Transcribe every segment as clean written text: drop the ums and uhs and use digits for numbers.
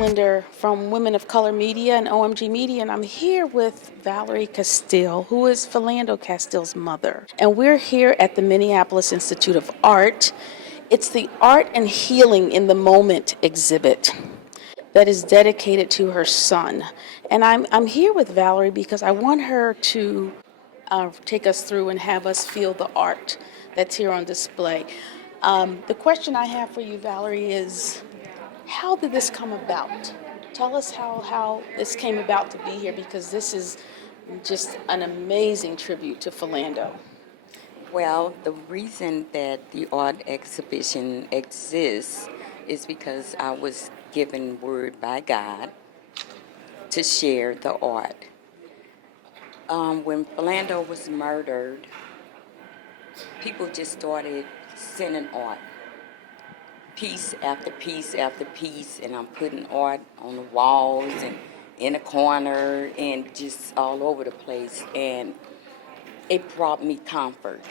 Linder from Women of Color Media and OMG Media, and I'm here with Valerie Castile, who is Philando Castile's mother. And we're here at the Minneapolis Institute of Art. It's the Art and Healing in the Moment exhibit that is dedicated to her son. And I'm here with Valerie because I want her to take us through and have us feel the art that's here on display. The question I have for you, Valerie, is how did this come about? Tell us how this came about to be here, because this is just an amazing tribute to Philando. Well, the reason that the art exhibition exists is because I was given word by God to share the art. When Philando was murdered, people just started sending art. Piece after piece after piece, and I'm putting art on the walls and in a corner and just all over the place, and it brought me comfort.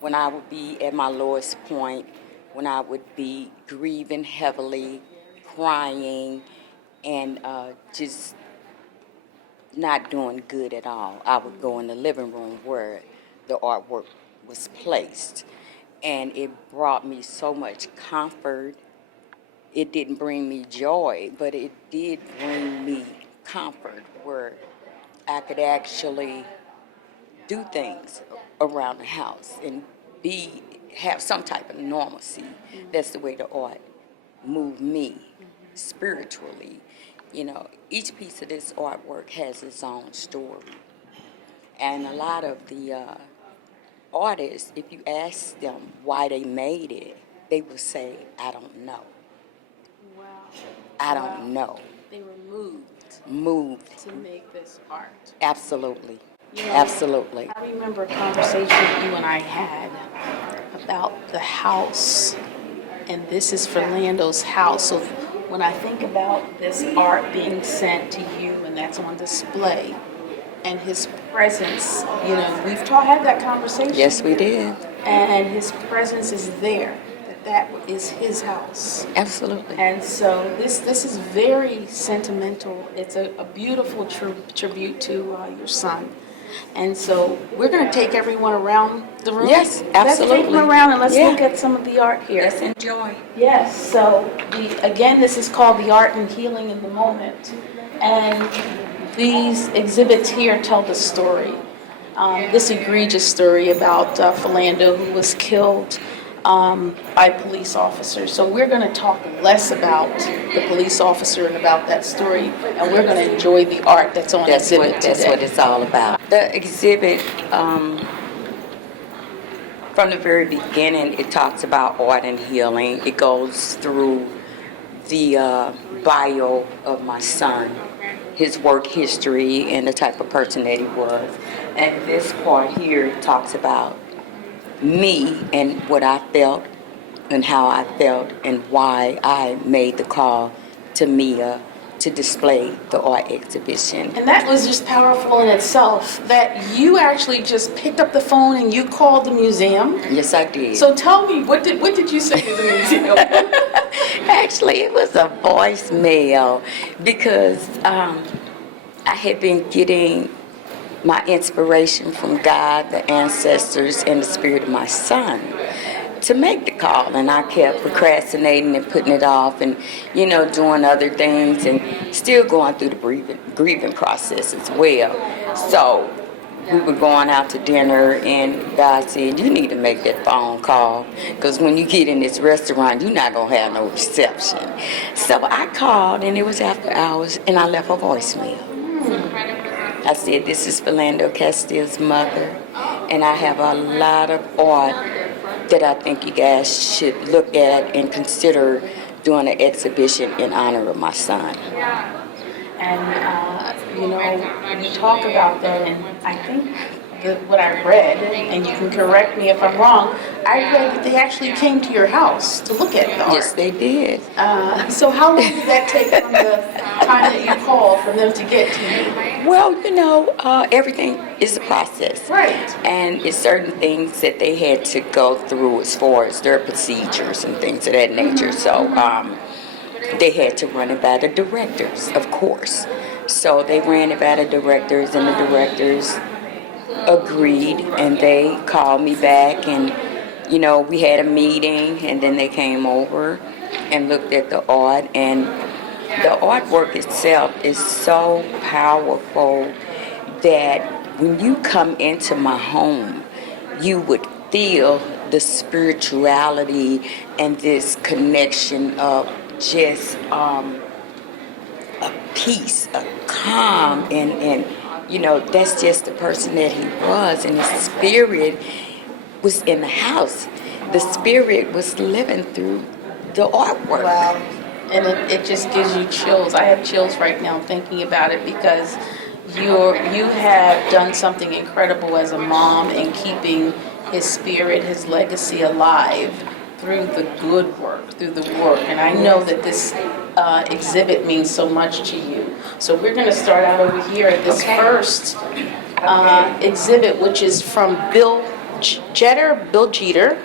When I would be at my lowest point, when I would be grieving heavily, crying, and just not doing good at all, I would go in the living room where the artwork was placed. And it brought me so much comfort. It didn't bring me joy, but it did bring me comfort where I could actually do things around the house and have some type of normalcy. That's the way the art moved me spiritually. You know, each piece of this artwork has its own story. And a lot of the artists, if you ask them why they made it, they will say, I don't know. Wow. I don't know. They were moved to make this art. Absolutely. You know, Absolutely. I remember a conversation you and I had about the house, and this is Philandos House. So when I think about this art being sent to you and that's on display, and his presence, you know, we've had that conversation. Yes, we did. And his presence is there. That is his house. Absolutely. And so this is very sentimental. It's a beautiful tribute to your son. And so we're going to take everyone around the room. Yes, absolutely. Let's take them around and let's look at some of the art here. Let's enjoy. Yes. So again, this is called the Art and Healing in the Moment. And these exhibits here tell the story, this egregious story about Philando, who was killed by police officers. So we're going to talk less about the police officer and about that story, and we're going to enjoy the art that's on exhibit today. That's what it's all about. The exhibit, from the very beginning, it talks about art and healing. It goes through the bio of my son, his work history, and the type of person that he was. And this part here talks about me and what I felt and how I felt and why I made the call to Mia to display the art exhibition. And that was just powerful in itself, that you actually just picked up the phone and you called the museum. Yes, I did. So tell me, what did you say to the museum? Actually, it was a voicemail because I had been getting my inspiration from God, the ancestors, and the spirit of my son to make the call. And I kept procrastinating and putting it off and, you know, doing other things and still going through the grieving process as well. So we were going out to dinner and God said, you need to make that phone call because when you get in this restaurant, you're not going to have no reception. So I called and it was after hours and I left a voicemail. I said, this is Philando Castile's mother, and I have a lot of art that I think you guys should look at and consider doing an exhibition in honor of my son. And, you know, we talk about that, and I think what I read, and you can correct me if I'm wrong, I read that they actually came to your house to look at the art. Yes, they did. So how long did that take from the time that you called for them to get to you? Well, you know, everything is a process. Right. And it's certain things that they had to go through as far as their procedures and things of that nature. So they had to run it by the directors, of course. So they ran it by the directors, and the directors agreed, and they called me back, and we had a meeting, and then they came over and looked at the art, and the artwork itself is so powerful that when you come into my home, you would feel the spirituality and this connection of just a peace, a calm, and that's just the person that he was, and his spirit was in the house. The spirit was living through the artwork. Wow. And it just gives you chills. I have chills right now thinking about it because you have done something incredible as a mom in keeping his spirit, his legacy alive through the good work, through the work. And I know that this exhibit means so much to you. So we're going to start out over here at this first exhibit, which is from Bill Jeter,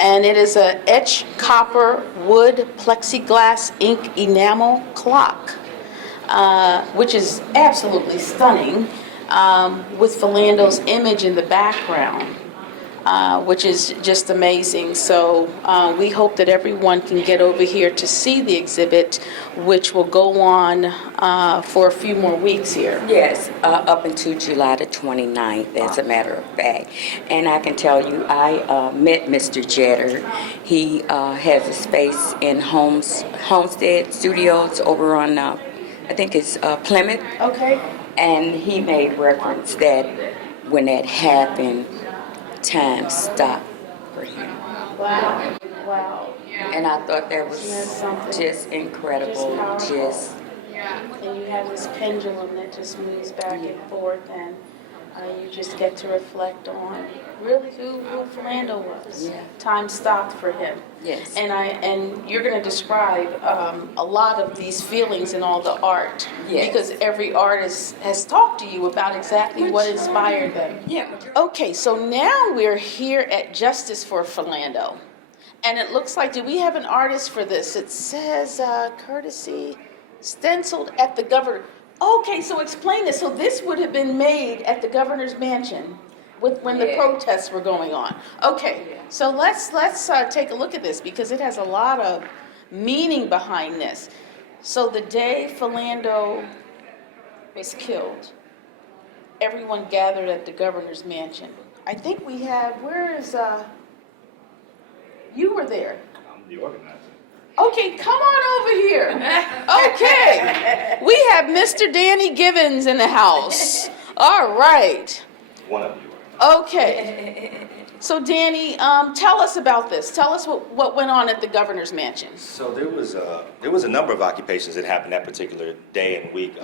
and it is a etched copper wood plexiglass ink enamel clock, which is absolutely stunning, with Philando's image in the background, which is just amazing. So we hope that everyone can get over here to see the exhibit, which will go on for a few more weeks here. Yes, up until July the 29th, as a matter of fact. And I can tell you, I met Mr. Jeter. He has a space in Homestead Studios over on, I think it's Plymouth. Okay. And he made reference that when that happened, time stopped for him. Wow. Wow. And I thought that was something. just incredible. Just and you have this pendulum that just moves back and forth, and you just get to reflect on really who Philando was. Yeah. Time stopped for him. Yes. And you're going to describe a lot of these feelings in all the art. Yes. Because every artist has talked to you about exactly what inspired them. Yeah. Okay, so now we're here at Justice for Philando. And it looks like, do we have an artist for this? It says courtesy stenciled at the governor. Okay, so explain this. So this would have been made at the governor's mansion when the protests were going on. Okay, so let's take a look at this because it has a lot of meaning behind this. So the day Philando was killed, everyone gathered at the governor's mansion. I think we have, you were there. I'm the organizer. Okay, come on over here. Okay. We have Mr. Danny Givens in the house. All right. One of you. Okay. So Danny, tell us about this. Tell us what went on at the governor's mansion. So there was a number of occupations that happened that particular day and week,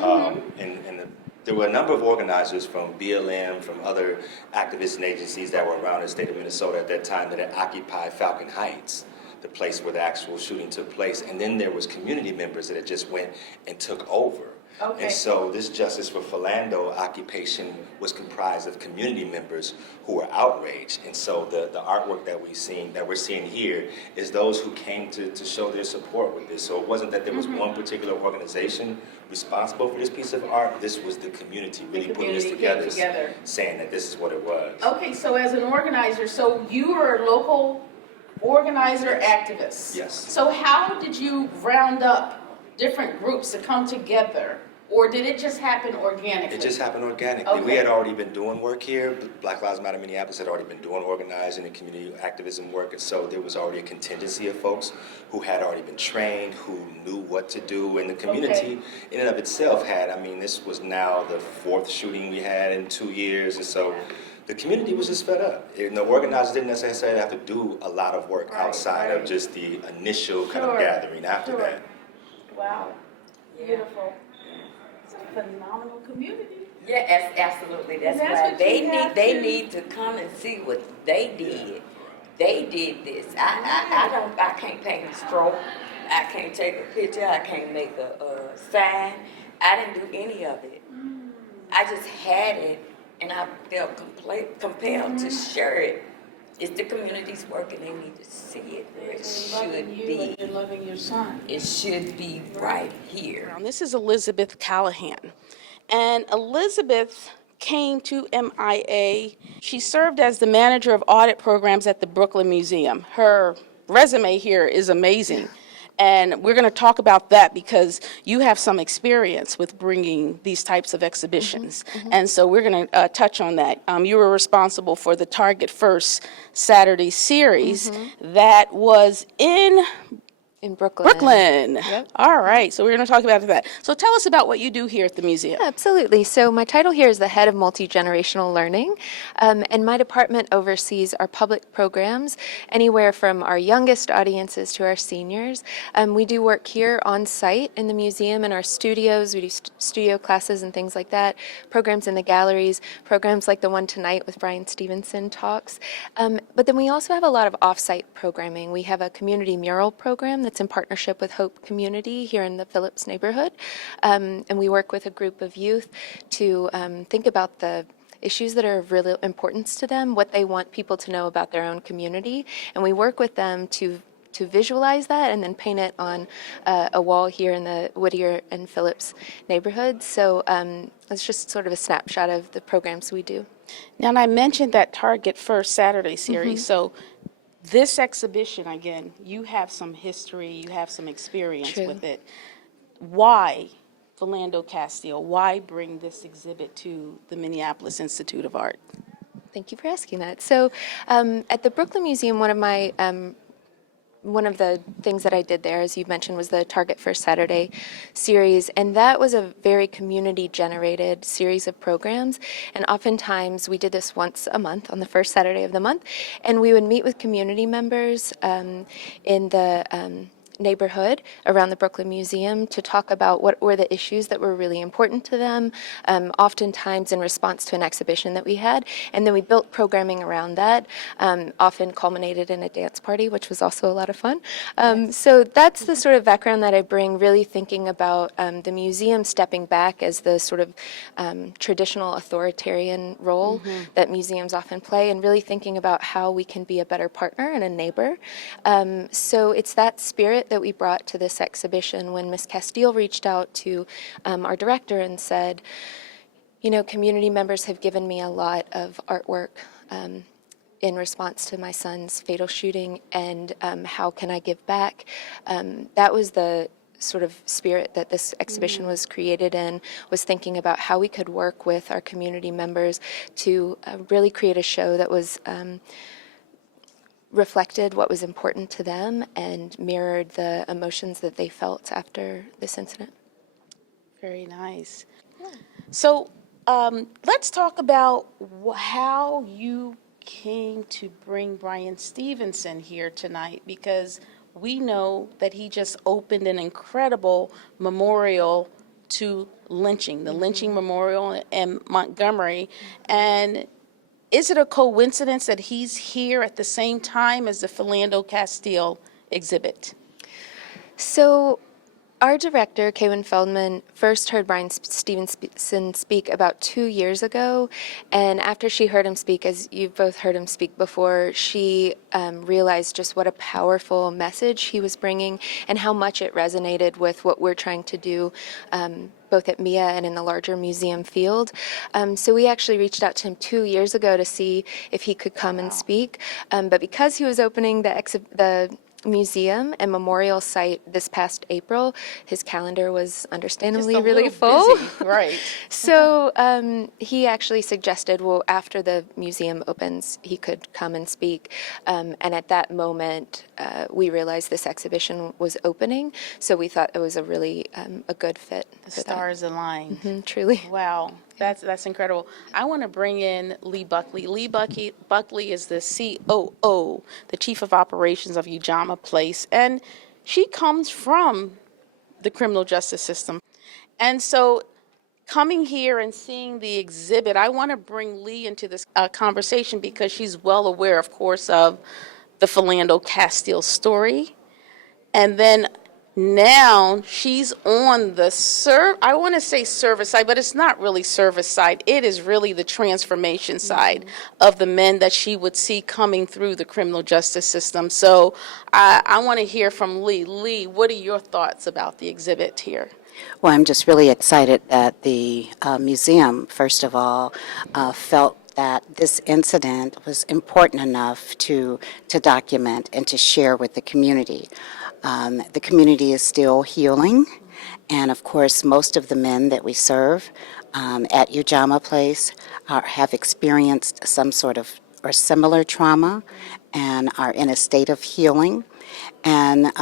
there were a number of organizers from BLM, from other activists and agencies that were around the state of Minnesota at that time that had occupied Falcon Heights, the place where the actual shooting took place. And then there was community members that had just went and took over. Okay. And so this Justice for Philando occupation was comprised of community members who were outraged. And so the artwork that we're seeing here is those who came to show their support with this. So it wasn't that there was one particular organization responsible for this piece of art. This was the community really putting this together, saying that this is what it was. Okay, so as an organizer, so you were a local organizer activist. Yes. So how did you round up different groups to come together? Or did it just happen organically? It just happened organically. Okay. We had already been doing work here. Black Lives Matter Minneapolis had already been doing organizing and community activism work, and so there was already a contingency of folks who had already been trained, who knew what to do, and the community in and of itself had, this was now the 4th shooting we had in 2 years, and so the community was just fed up. And the organizers didn't necessarily have to do a lot of work outside of just the initial kind of gathering after that. Wow, beautiful. Phenomenal community. Yeah, absolutely. That's what why they need to come and see what they did. They did this. I can't paint a stroke. I can't take a picture. I can't make a sign. I didn't do any of it. I just had it, and I felt compelled to share it It's the community's work, and they need to see it where it should You're be. loving your son. It should be right here. This is Elizabeth Callahan. And Elizabeth came to MIA. She served as the manager of audit programs at the Brooklyn Museum. Her resume here is amazing. And we're going to talk about that because you have some experience with bringing these types of exhibitions. And so we're going to touch on that. You were responsible for the Target First Saturday series that was in Brooklyn. Brooklyn. Yep. All right, so we're going to talk about that. So tell us about what you do here at the museum. Absolutely. So my title here is the head of multi-generational learning, and my department oversees our public programs, anywhere from our youngest audiences to our seniors. We do work here on site in the museum in our studios. We do studio classes and things like that, programs in the galleries, programs like the one tonight with Brian Stevenson talks. But then we also have a lot of off-site programming. We have a community mural program that's in partnership with Hope Community here in the Phillips neighborhood. And we work with a group of youth to think about the issues that are of real importance to them, what they want people to know about their own community. And we work with them to visualize that and then paint it on a wall here in the Whittier and Phillips neighborhood. So it's just sort of a snapshot of the programs we do. Now, and I mentioned that Target First Saturday series. So this exhibition, again, you have some history, you have some experience True. with it. Why Philando Castile? Why bring this exhibit to the Minneapolis Institute of Art? Thank you for asking that. So at the Brooklyn Museum, one of the things that I did there, as you mentioned, was the Target First Saturday series, and that was a very community-generated series of programs, and oftentimes we did this once a month on the first Saturday of the month, and we would meet with community members in the neighborhood around the Brooklyn Museum to talk about what were the issues that were really important to them, oftentimes in response to an exhibition that we had. And then we built programming around that, often culminated in a dance party, which was also a lot of fun. So that's the sort of background that I bring, really thinking about the museum stepping back as the sort of traditional authoritarian role that museums often play, and really thinking about how we can be a better partner and a neighbor. So it's that spirit that we brought to this exhibition when Ms. Castile reached out to our director and said, you know, community members have given me a lot of artwork in response to my son's fatal shooting, and how can I give back? That was the sort of spirit that this exhibition was created in, was thinking about how we could work with our community members to really create a show that was reflected what was important to them and mirrored the emotions that they felt after this incident. Very nice. So let's talk about how you came to bring Brian Stevenson here tonight, because we know that he just opened an incredible memorial to lynching, the lynching memorial in Montgomery, and is it a coincidence that he's here at the same time as the Philando Castile exhibit? So our director, Kaywin Feldman, first heard Brian Stevenson speak about 2 years ago, and after she heard him speak, as you've both heard him speak before, she realized just what a powerful message he was bringing and how much it resonated with what we're trying to do both at MIA and in the larger museum field. So we actually reached out to him 2 years ago to see if he could come and speak. But because he was opening the museum and memorial site this past April, his calendar was understandably Just a really little full. busy, right. So he actually suggested, well, after the museum opens, he could come and speak. And at that moment, we realized this exhibition was opening, so we thought it was a really a good fit. The stars aligned. Truly. Wow, that's incredible. I want to bring in Lee Buckley. Lee Buckley is the COO, the Chief of Operations of Ujamaa Place, and she comes from the criminal justice system. And so coming here and seeing the exhibit, I want to bring Lee into this conversation because she's well aware, of course, of the Philando Castile story. And then now she's on the I want to say service side, but it's not really service side. It is really the transformation side of the men that she would see coming through the criminal justice system. So I want to hear from Lee. Lee, what are your thoughts about the exhibit here? Well, I'm just really excited that the museum, first of all, felt that this incident was important enough to document and to share with the community. The community is still healing, and of course, most of the men that we serve at Ujamaa Place have experienced some sort of or similar trauma and are in a state of healing. And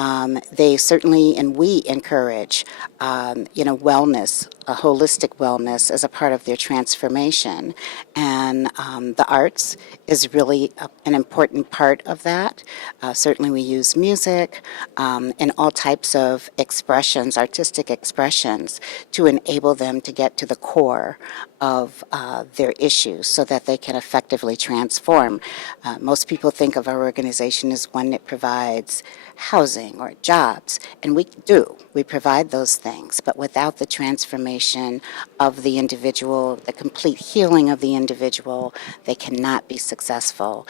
they certainly, and we encourage, wellness, holistic wellness as a part of their transformation. And the arts is really an important part of that. Certainly we use music and all types of expressions, artistic expressions, to enable them to get to the core of their issues so that they can effectively transform. Most people think of our organization as one that provides housing or jobs, and we do. We provide those things, but without the transformation of the individual, the complete healing of the individual, they cannot be successful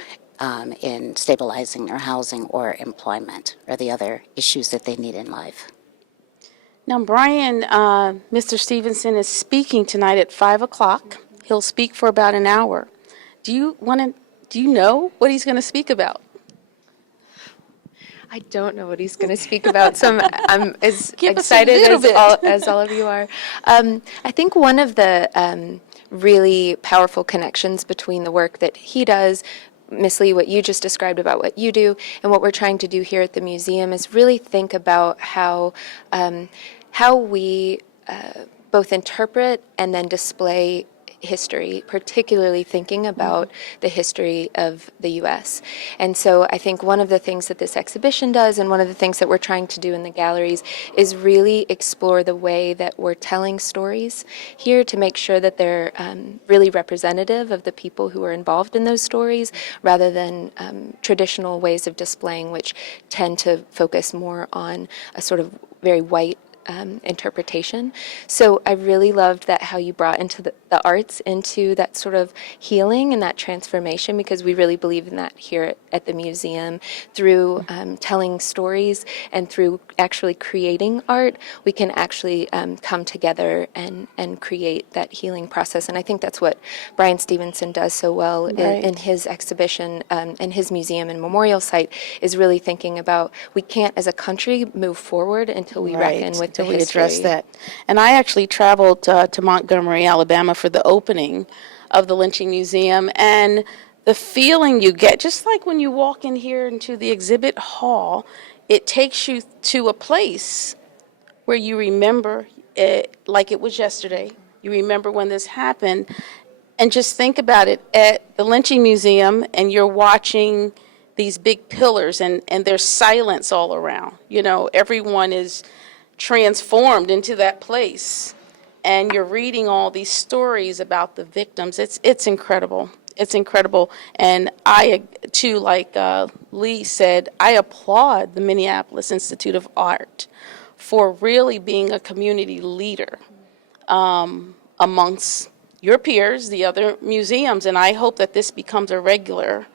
in stabilizing their housing or employment or the other issues that they need in life. Now, Brian, Mr. Stevenson is speaking tonight at 5 o'clock. He'll speak for about an hour. Do you know what he's going to speak about? I don't know what he's going to speak about, so I'm as Give us a excited little as all of you are. I think one of the really powerful connections between the work that he does, Miss Lee, what you just described about what you do, and what we're trying to do here at the museum is really think about how we both interpret and then display history, particularly thinking about the history of the U.S. And so I think one of the things that this exhibition does, and one of the things that we're trying to do in the galleries, is really explore the way that we're telling stories here to make sure that they're really representative of the people who are involved in those stories, rather than traditional ways of displaying, which tend to focus more on a sort of very white interpretation. So I really loved that how you brought into the arts into that sort of healing and that transformation, because we really believe in that here at the museum. Through telling stories and through actually creating art, we can actually come together and create that healing process. And I think that's what Brian Stevenson does so well in his exhibition and his museum and memorial site, is really thinking about we can't as a country move forward until we reckon with we address that. And I actually traveled to Montgomery, Alabama for the opening of the Lynching Museum, and the feeling you get, just like when you walk in here into the exhibit hall, it takes you to a place where you remember it like it was yesterday. You remember when this happened, and just think about it at the Lynching Museum, and you're watching these big pillars, and there's silence all around. You know, everyone is transformed into that place, and you're reading all these stories about the victims. It's incredible. It's incredible. And I, too, like Lee said, I applaud the Minneapolis Institute of Art for really being a community leader amongst your peers, the other museums. And I hope that this becomes a regular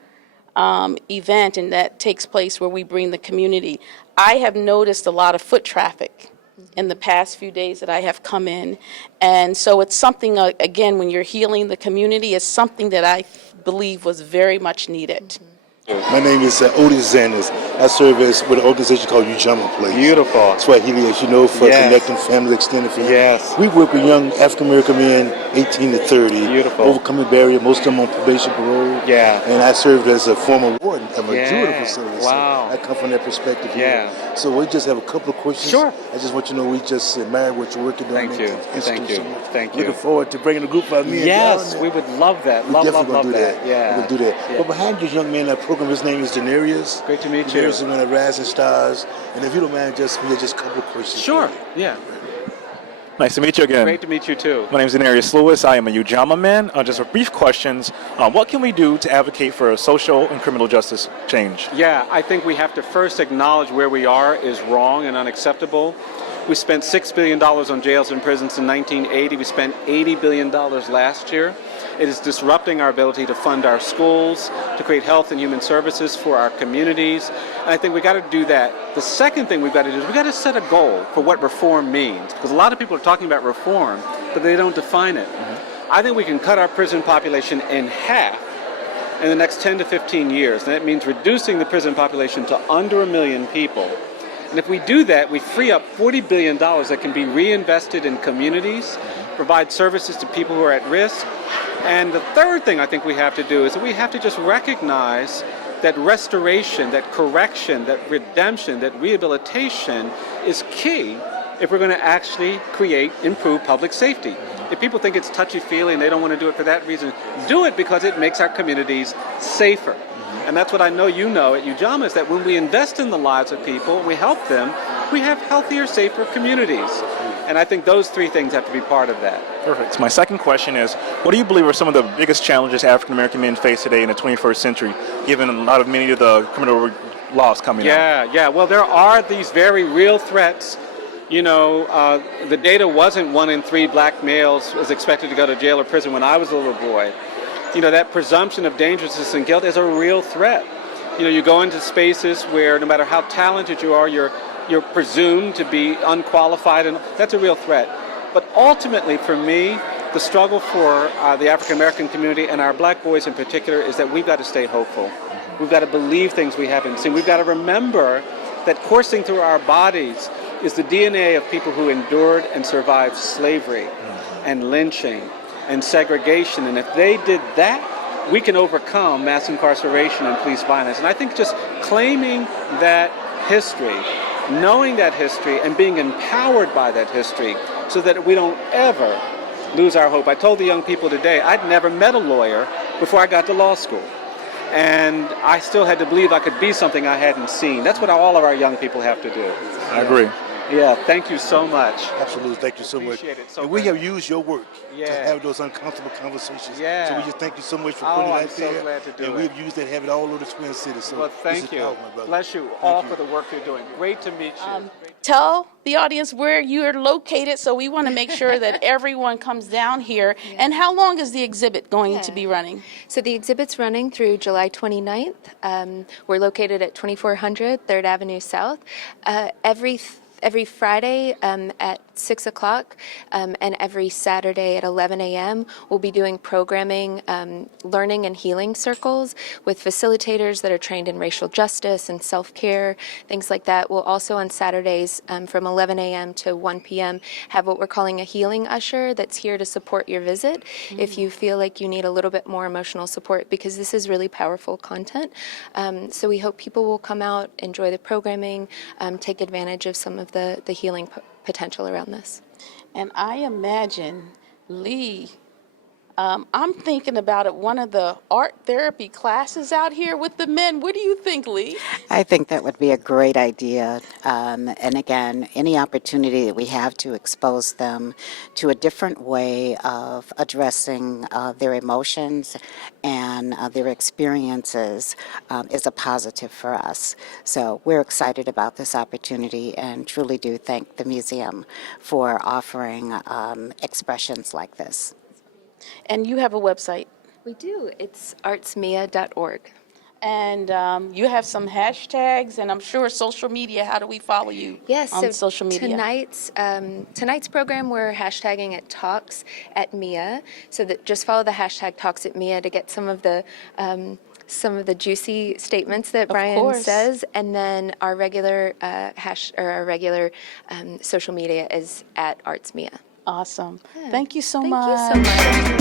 event, and that takes place where we bring the community. I have noticed a lot of foot traffic in the past few days that I have come in. And so it's something, again, when you're healing the community, it's something that I believe was very much needed. My name is Otis Zanders. I serve with an organization called Ujamaa Place. Beautiful. Swahili, as you know, for Yes. connecting families, extended families. Yes. We work with young African American men, 18 to 30. Beautiful. Overcoming barrier, most of them on probation parole. Yeah. And I served as a former warden of a Yeah. juvenile facility. Wow. So I come from that perspective. Yeah. Here. So we just have a couple of questions. Sure. I just want you to know we just admire what you're working on. Thank you. Thank you. Thank you. Looking forward to bringing a group of men Yes, down we there. would love that. We Love, definitely love, gonna love do that. that. Yeah. We're gonna do that. Yeah. But behind this young man, that program, his name is Denarius. Great to meet you. Denarius is one of Rising Stars. And if you don't mind, just a couple of questions. Sure. for you. Yeah. Nice to meet you again. Great to meet you too. My name is Ennis Lewis. I am a Ujamaa man. Just a brief questions. What can we do to advocate for social and criminal justice change? Yeah, I think we have to first acknowledge where we are is wrong and unacceptable. We spent $6 billion on jails and prisons in 1980. We spent $80 billion last year. It is disrupting our ability to fund our schools, to create health and human services for our communities. And I think we got to do that. The second thing we've got to do is we've got to set a goal for what reform means. Because a lot of people are talking about reform, but they don't define it. I think we can cut our prison population in half in the next 10 to 15 years. And that means reducing the prison population to under 1 million people. And if we do that, we free up $40 billion that can be reinvested in communities, provide services to people who are at risk. And the third thing I think we have to do is that we have to just recognize that restoration, that correction, that redemption, that rehabilitation is key if we're going to actually create improved public safety. If people think it's touchy-feely and they don't want to do it for that reason, do it because it makes our communities safer. And that's what I know you know at Ujamaa, is that when we invest in the lives of people, we help them, we have healthier, safer communities. And I think those three things have to be part of that. Perfect. So my second question is, what do you believe are some of the biggest challenges African American men face today in the 21st century, given many of the criminal laws coming out? Yeah. Well, there are these very real threats. You know, the data wasn't 1 in 3 black males was expected to go to jail or prison when I was a little boy. You know, that presumption of dangerousness and guilt is a real threat. You know, you go into spaces where no matter how talented you are, you're presumed to be unqualified, and that's a real threat. But ultimately, for me, the struggle for the African American community and our black boys in particular is that we've got to stay hopeful. We've got to believe things we haven't seen. We've got to remember that coursing through our bodies is the DNA of people who endured and survived slavery and lynching and segregation. And if they did that, we can overcome mass incarceration and police violence. And I think just claiming that history, knowing that history, and being empowered by that history so that we don't ever lose our hope. I told the young people today I'd never met a lawyer before I got to law school. And I still had to believe I could be something I hadn't seen. That's what all of our young people have to do. I agree. Yeah, thank you so much. Absolutely, thank you so much. Appreciate it so and we very have used your work to Yeah. have those uncomfortable conversations. Yeah. So we just thank you so much for Oh, putting I'm that so there. glad to do and it. we've used that, have it all over the Twin Cities. So Well, this thank is you. powerful, my brother. Bless you all for the work you're doing. Great to meet you. Tell the audience where you're located, so we want to make sure that everyone comes down here. And how long is the exhibit going to be running? So the exhibit's running through July 29th. We're located at 2400 3rd Avenue South. Every Friday at 6 o'clock and every Saturday at 11 a.m. we'll be doing programming, learning and healing circles with facilitators that are trained in racial justice and self-care, things like that. We'll also on Saturdays from 11 a.m. to 1 p.m. have what we're calling a healing usher that's here to support your visit if you feel like you need a little bit more emotional support, because this is really powerful content. So we hope people will come out, enjoy the programming, take advantage of some of the healing potential around this. And I imagine, Lee, I'm thinking about it, one of the art therapy classes out here with the men. What do you think, Lee? I think that would be a great idea. And again, any opportunity that we have to expose them to a different way of addressing their emotions and their experiences is a positive for us. So we're excited about this opportunity and truly do thank the museum for offering expressions like this. And you have a website. We do. It's artsmia.org. And you have some hashtags, and I'm sure social media. How do we follow you on social media? Tonight's program, we're hashtagging it Talks at Mia. So that just follow the hashtag Talks at Mia to get some of the juicy statements that Brian says, and then our regular social media is at artsmia. Awesome. Thank you so Thank much. you so much.